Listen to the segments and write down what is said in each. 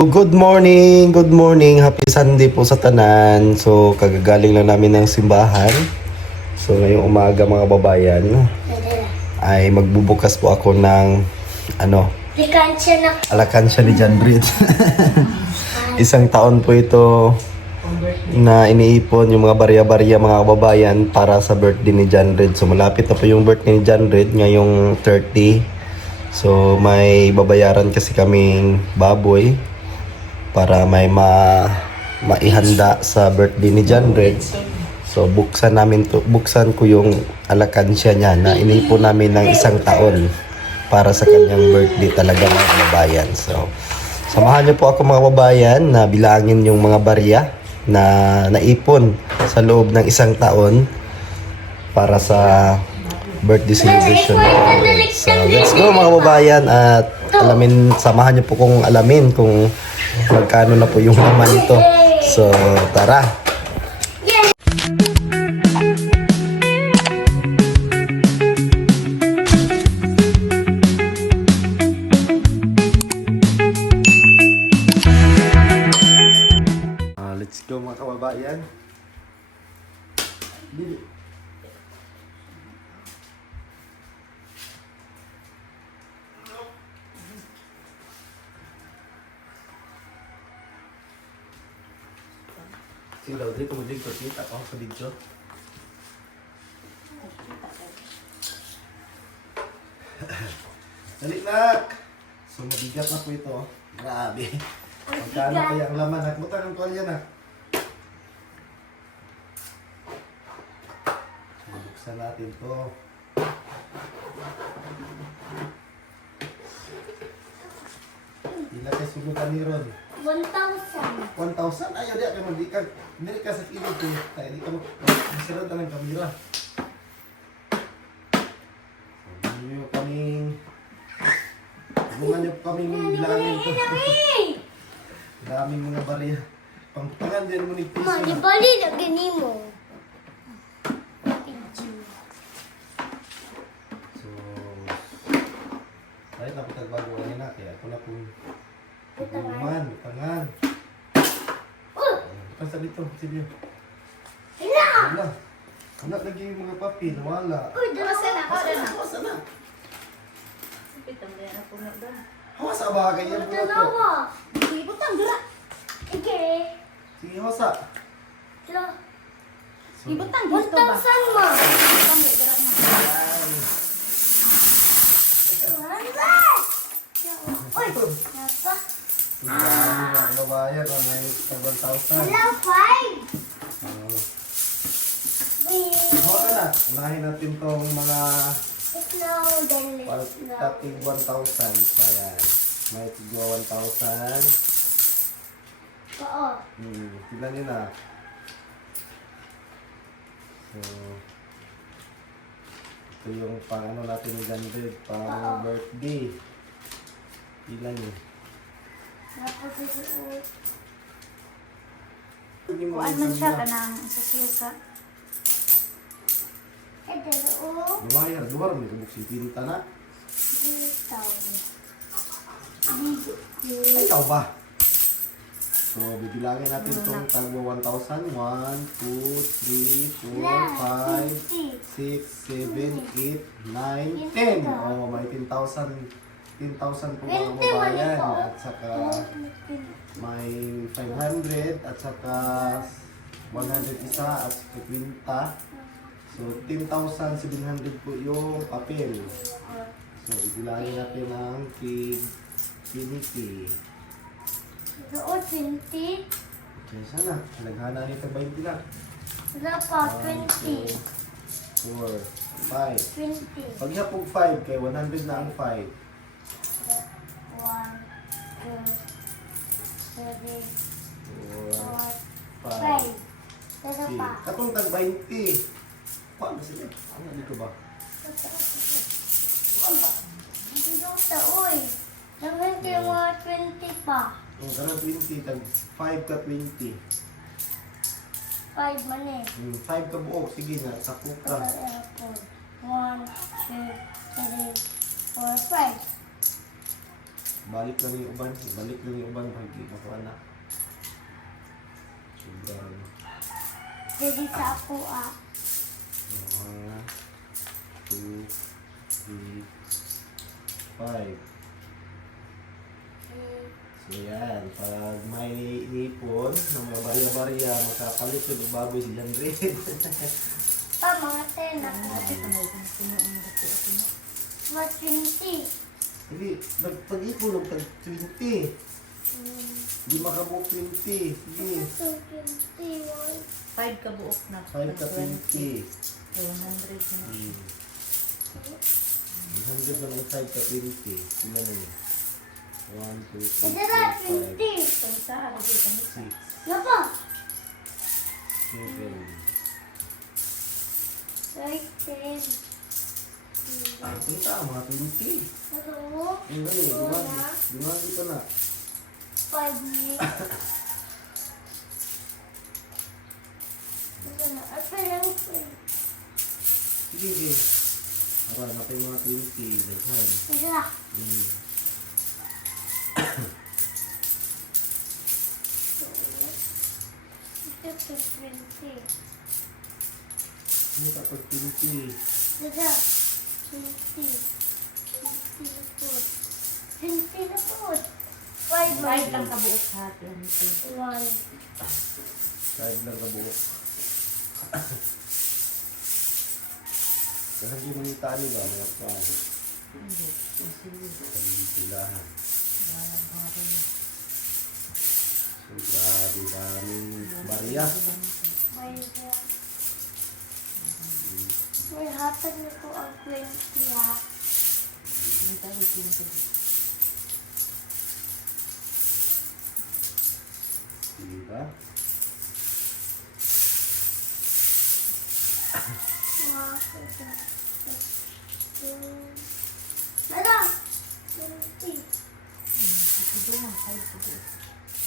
Good morning, happy Sunday po sa tanan. So, kagagaling lang namin ng simbahan. So, ngayong umaga mga babayan, ay magbubukas po ako ng, alakansya ni John Reed. Isang taon po ito na iniipon yung mga barya-barya mga kababayan para sa birthday ni John Reed. So, malapit na po yung birthday ni John Reed ngayong 30. So, may babayaran kasi kaming baboy para may maihanda sa birthday ni John Red. So buksan ko yung alakansya niya na iniipon namin ng isang taon para sa kanyang birthday talaga mga kababayan. So samahan niyo po ako mga kababayan na bilangin yung mga barya na naipon sa loob ng isang taon para sa birthday celebration ni John Red. So let's go mga kababayan at samahan niyo po kung alamin kung magkano na po yung laman nito. So, tara. Let's go mga kababayan. Si Laudri, kumulig ko kita ako sa video. Dali nak! So mabigat na po ito. Grabe. Magkano kaya ang laman? Nakmutan ang tuwalya na. Buksan natin to. Ilan kayo subukan ni Ron? 1,000. 1,000? Ayaw di ako magdikan. Hindi ka sa kilid eh. Kaya di ka masirad na ng kamera. Sabi niyo kaming... Bungan niyo kaming bilangin to. Daming mga barya. Pangtangan din mo ni piso Ma, di na. bali na gani mo. So... Tayo na pagbago kanina. Kaya ako na pong... Buman, tangan. Basta dito, sige. Wala. Anak lagi yung mga papel, wala. Uy, Basta na, basta na. Hawas na. Pitang gaya na puno doon. Hawas na ba kaya mo na to? dalawa. Hindi, butang dira. Ike. Sige, hawas na. Sila. Ibutang dito ba? 1,000 ma. Butang dira na. Ayan. 200. Uy, napa. Ang dami mga kababayan, may 1,000. Hello, 5. Hawas na. Unahin natin tong mga It's now then dating 1,000. So, ayan. May tigwa 1,000. Oo. Tignan nyo na. So, ito yung pang ano natin ni Gandred, pang birthday. Tignan nyo. Napagsusuot. Kuan man siya ka ng isa siya sa... Dalawa. Lumayar, duwar mo ito pinta na. Dito. Ay, ikaw ba? So, bibilangin natin itong tagwa 1,000. 1, 2, 3, 4, 5, 6, 7, 8, 9, 10. Oh, may 10,000 po mga kababayan. At saka may 500 at saka 100 isa at saka 20. So, 10,700 po yung papel. So, ibilangin natin ang Pinity. Oo, 20. Okay, sana. Naghana nito 20 na. Wala pa, 20. 4, 5. 20. Pag hapog 5, kay 100 na ang 5. 1, 2, 3, 4, 4, 5. Dada 5. pa. Katong tag 20. Paano sila? Ano dito ba? Hindi daw ta, uy. Naman kayo mga 20 pa. Kung karoon 20, tag 5 ka 20. 5 man eh. 5 ka buok. Sige na, sakop ka. 1, 2, 3, 4, 5. Balik lang yung uban. Balik lang yung uban. Hindi makuha na. Sobrang. Jadi sa ako 1, 2, 3, 5. So yan, pag may ipon ng mga barya-barya, magkapalit yung baboy si John Red. Pa, mga 10 ako. Ate, kamay kang puno ang mga puno. Mga 20. Hindi, pag-ipon ng tag-20. Hindi makabuo 20. Sige, Ito, 20. 5 ka buok na. 5 ka 20. 100 na. 100 na lang 5 ka 20. Tingnan mo yun. 1, 2, 3, Ito na, 4, 5, 20. Pagsa, lagi ka nito. 6, Lapa. 7. 13. Ah, kita, mga 20. Ano? Ang dali, dumagi pa na. 5 minutes. Ito na. At parang Sige, sige. Ara, napay mga 20. Daghan. ito na. Ito, 20. Ano ka pag 20? Ito na. 20. 20 na po. 20 na po. 5 5 lang ka buok ha. 20. 1. Kahit lang kabuo. Kasi hindi mo yung tali ba? Mga pa. Hindi. Sige. Hindi silahan. Wala mga kayo. So, grabe daming barya. May hatag na po ang 20 ha. Hindi tayo pinag-ibig. Diba? Ano? 20. Sige na. 5 ka buok.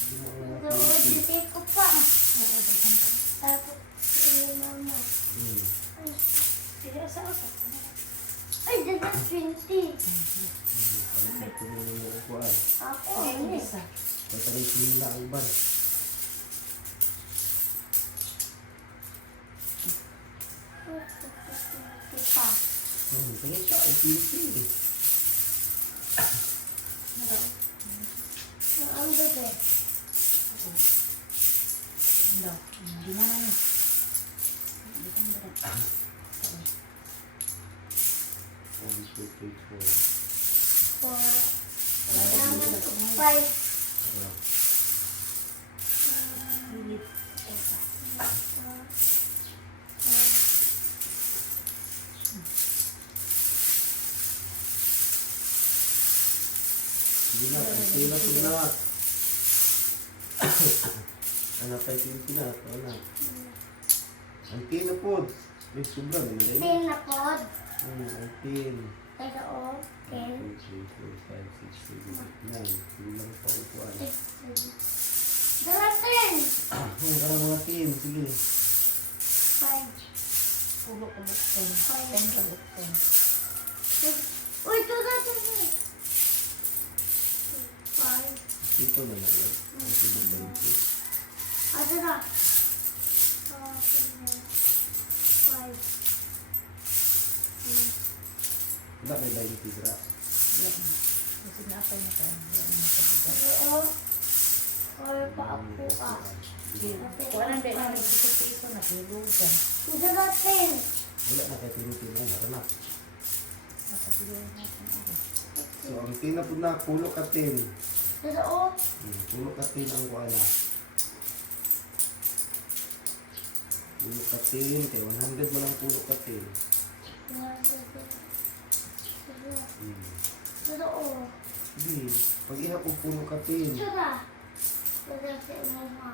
Hindi mo mga Doon, 20. hindi ko pa. Oo, daghan ka. Tapos, yung mama. Hmm. Ay, sige, sa ako. Ay, dapat 20. Palit ko nyo yung upuan. Ako, Oo, ano eh. isa. Patalit nila ang iban. Kita. Tingin siya, ay 20. Ang bebe. Hindi. Hindi na na. Hindi ka na. 1, 2, 3, 4. 4. 5. Pilit. Hindi na, ang sila po na. Ano pa yung pinat? Wala. Ang tina po. May sobra, may malay. 10 na pod. Ang tin. Teka o. 1, 10. 2, 3, 4, 5, 6, 7, 8, 9. Kulang pa upuan. 6. Darating. Ang karang mga tin. Sige. 5. Pulo ka buok 10. 10 ka buok 10. Uy, ito na ito. 5. Ito na na yan. Ang tina 20. Ito na. 5. Wala may 20 gra. Wala na. Kasi naapay na tayo. Wala na kapag. Oo. Or pa ako ah. Kuha na din na nagsipiso na pilugan. Ito na 10. Wala na kay tinutin mo. Meron na. Napatuloy natin ako. So, ang tina po na, pulo ka tin. Ito o. Pulo ka tin ang kuha na. Pulo ka tin. Kaya 100 mo lang pulo ka tin. Ito o. Hindi. Pag ihapog pulo ka tin. Ito na. Ito na si mama.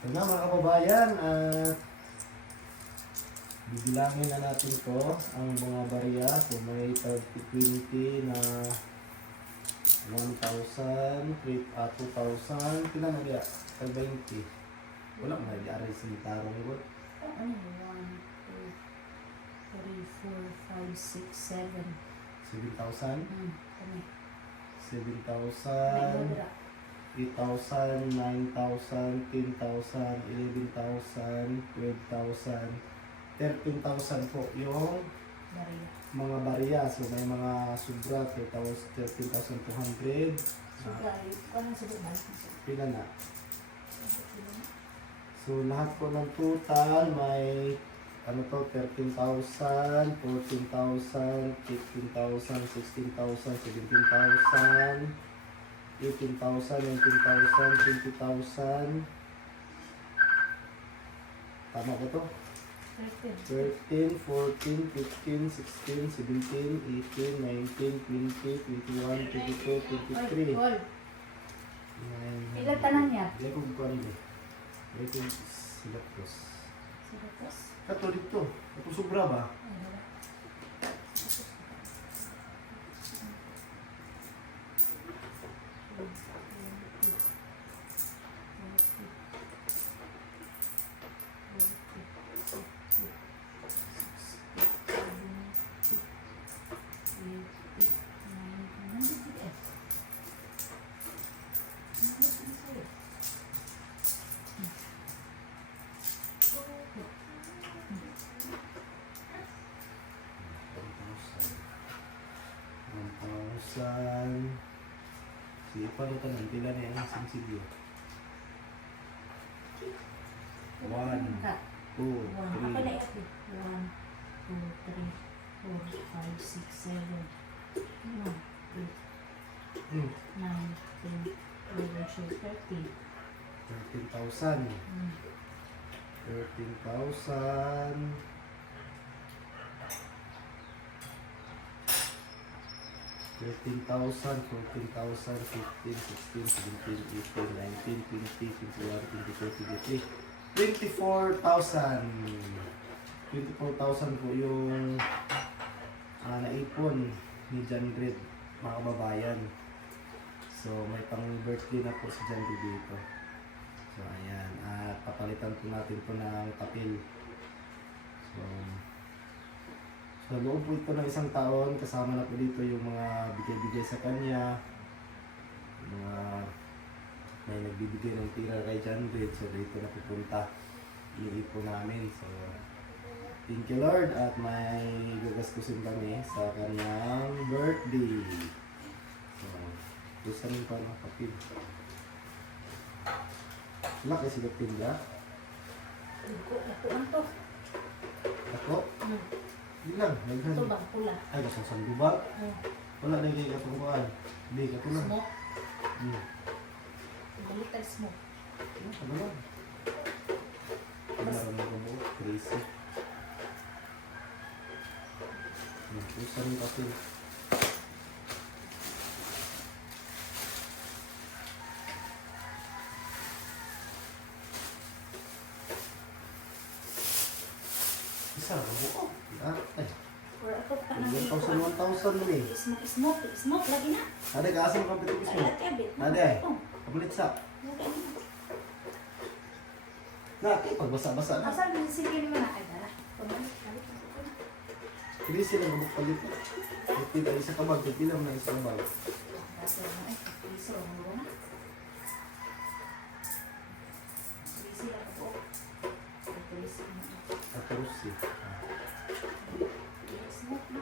Ito na mga kababayan, at bibilangin na natin ko ang mga barya. So may 30-20 na 1,000, 2,000, pila na kaya? 20. Wala mo na i-aray sa tarong ko. Ano? 1, 2, 3, 4, 5, 6, 7. 7,000? Kami. 7,000. 8,000, 9,000, 10,000, 11,000, 12,000, 13,000 po yung Maria. mga barya. So may mga sobra, 13,200. Sugar. Anong sugar ba? Pila na? So lahat po ng total may ano to, 13,000, 14,000, 15,000, 16,000, 17,000, 18,000, 19,000, 20,000. Tama ko to? 13, 14, 15, 16, 17, 18, 19, 20, 21, 22, 23. Pila tanan niya? Hindi ko bukuan ini. Hindi ko silatos. Silatos? Kato dito. Kato sobra ba? Si paano ka nang pila na yung sinsilyo? 1, 2, 3. 1, 2, 3, 4, 5, 6, 7, 8, 9, 10, 11, 12, 13, 14, 15, 16, 17, 18, 19, 20, 21, 22, 23, 24,000. Hmm. 24,000 po yung naipon ni John Red, mga kababayan. So may pang birthday na po si John Red dito. So ayan, at papalitan po natin po ng papel. So sa loob po ito ng isang taon, kasama na po dito yung mga bigay-bigay sa kanya, mga may nagbibigay ng tira kay John Red. So dito na pupunta iipon namin. So thank you Lord, at may gagastusin kami sa kanyang birthday. So gusto rin pa ng papel. Wala kayo sigat tinda? Nakuan to. Ako? Hindi lang, naghan. Ito bang pula? Ay, gusto sa dubag? Wala na kayo katungkuan. Hindi, katulad. Smoke. Hmm. Baliktad smoke. Ano lang? Meron mo mo, crazy. Gusto rin papel. Isa, buo. Ay, Or ako pa na 1,000 na eh. Smoke lagi na. Ade, kaasa mo kang pitigis mo. Ay, abit. Ade, kapalit sa. Natin, pagbasa-basa na. Asal din sige naman na dala. Pumalik. Hindi sila magpalit. Ipila isa ka bag, ipila mo na isa ka bag. Kasi ano eh, piso mo na. Sila ka po. Piso mo. Tapos si. Smoke na.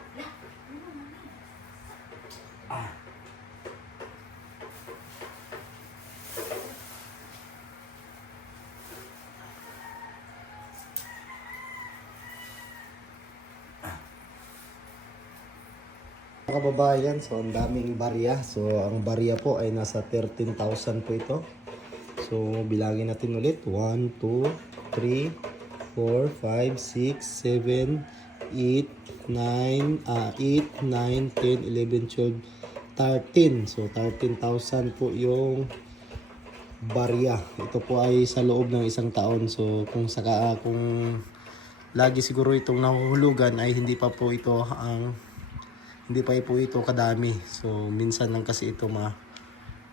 Mga kababayan, so ang daming barya. So ang barya po ay nasa 13,000 po ito. So bilangin natin ulit. 1, 2, 3, 4, 5, 6, 7, 8, 9, 10, 11, 12, 13. So 13,000 po yung barya. Ito po ay sa loob ng isang taon. So kung lagi siguro itong nahuhulugan ay hindi pa po ito kadami. So minsan lang kasi ito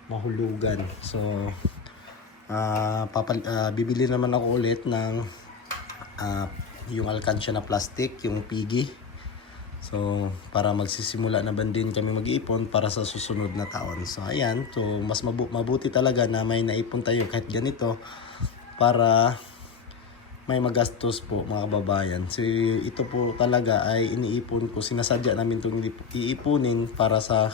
mahulugan. So bibili naman ako ulit ng yung alkansya na plastic, yung pigi. So, para magsisimula na ba din kami mag-iipon para sa susunod na taon. So, ayan. So, mas mabuti talaga na may naipon tayo kahit ganito para may magastos po mga kababayan. So, ito po talaga ay iniipon ko. Sinasadya namin itong iipunin para sa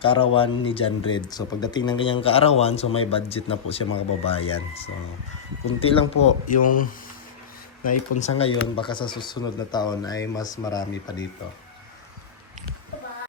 kaarawan ni John Red. So, pagdating ng kanyang kaarawan, so may budget na po siya mga kababayan. So, kunti lang po yung naipon sa ngayon, baka sa susunod na taon ay mas marami pa dito.